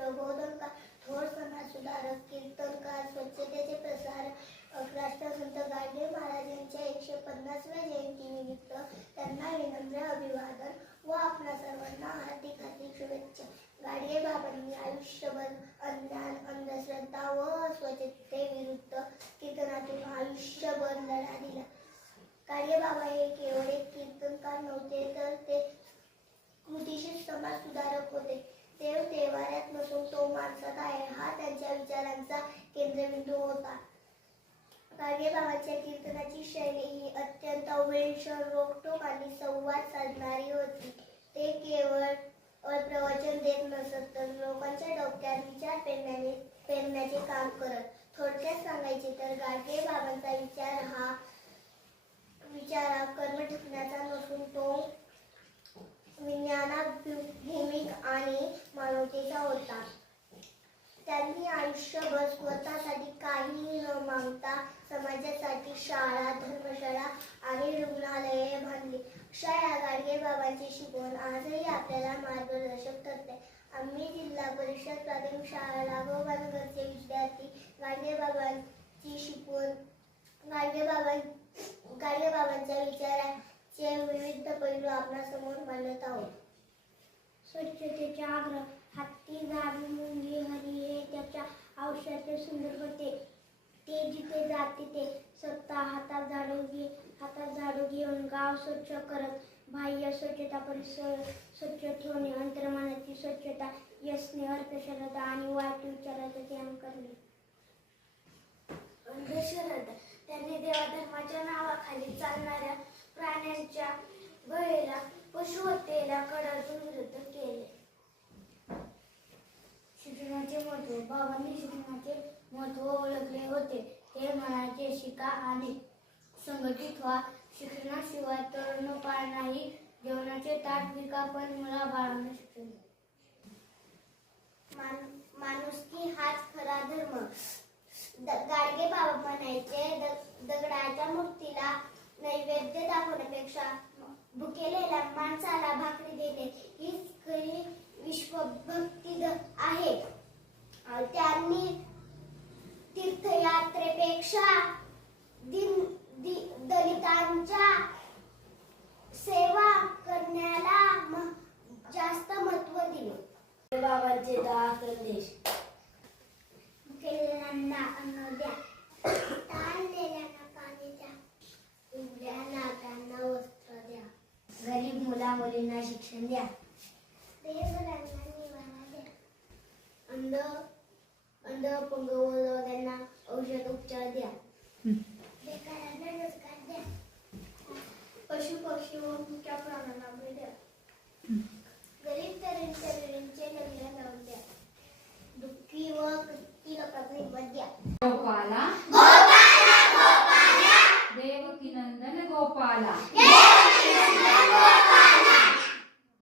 प्रबोधनकार, थोर समाज सुधारक, कीर्तनकार, स्वच्छतेचे प्रसारक, राष्ट्रसंत गाडगे महाराजांच्या 150व्या जयंतीनिमित्त त्यांना विनम्र अभिवादन व आपणा सर्वांना हार्दिक हार्दिक शुभेच्छा. गाडगे बाबांनी आयुष्यभर अज्ञान, अंधश्रद्धा व अस्वच्छतेविरुद्ध कीर्तनातून आयुष्यभर लढा दिला. गाडगे बाबा हे केवळ एक कीर्तनकार नव्हते, तर ते कृतीशील समाज सुधारक होते. देव देवाऱ्यात नसून तो माणसात आहे, हा त्यांच्या विचारांचा केंद्रबिंदू होता. गाडगे बाबांच्या कीर्तनाची शैली ही अत्यंत अवघड, रोखठोक आणि संवाद साधणारी होती. ते केवळ प्रवचन देत नसत, तर लोकांच्या डोक्यात विचार पेरण्याचे काम करत. थोडक्यात सांगायचे तर गाडगे बाबांचा विचार हा कर्म ठेवण्याचा नसून तो विज्ञानाभिमुख आणि मानवतेचा होता. त्यांनी आयुष्यभर स्वतःसाठी काही न मागता समाजासाठी शाळा, धर्मशाळा आणि रुग्णालये बांधली. अशा या गाडगे बाबांची शिकवण आजही आपल्याला मार्गदर्शक ठरते. आम्ही जिल्हा परिषद प्राथमिक शाळा लागोबानगरचे विद्यार्थी गाडगे बाबांची शिकवण, गाडगे बाबांच्या विचाराचे विविध पैलू आपणासमोर मांडत आहोत. स्वच्छतेचे आग्रह. हत्ती, झाडी, मुंगी, हरी हे त्याच्या आयुष्याचे सुंदर होते. ते जिथे जाते ते स्वतः हातात झाडू घेऊन गाव स्वच्छ करत. बाह्य स्वच्छता, परिसर स्वच्छ ठेवणे, अंतर्मनाची स्वच्छता, व्यसने, अर्थश्रद्धा आणि वाईट विचारांचे त्याग करणे. अंधश्रद्धा. त्यांनी देवाधर्माच्या नावाखाली चालणाऱ्या प्राण्यांच्या बळीला, पशुहत्येला कडाडून विरोध केले. शिक्षणाचे महत्त्व. बाबांनी शिक्षणाचे महत्त्व ओळखले होते. ते म्हणायचे, शिका आणि संघटित व्हा. शिक्षणाशिवाय तळमळ नाही. जेवणाचे ताट विका पण मुला बाळांना शिक्षण. माणुसकी हाच खरा धर्म. गाडगे बाबा म्हणायचे, दगडाच्या मूर्तीला नैवेद्य दाखवण्यापेक्षा भुकेलेल्या माणसाला भाकरी देणे हीच खरी विश्वभक्ती आहे. त्यांनी तीर्थयात्रेपेक्षा दलितांच्या सेवा करण्याला जास्त महत्त्व दिले. बाबांचे 10 संदेश. भुकेलेल्यांना अन्न द्या, तहानलेल्यांना पाणी द्या, उघड्या नाकांना वस्त्र द्या, गरीब मुला मुलींना शिक्षण द्या, बेघरांना निवारा द्या, अंध अपंग व त्यांना औषध उपचार द्या, बेकारांना रोजगार द्या, पशु पक्षी व मुक्या प्राण्यांना भेट द्या, गरीब तरुणींचे लग्न लावून द्या, दुःखी व कृती लोकांना हिंमत द्या.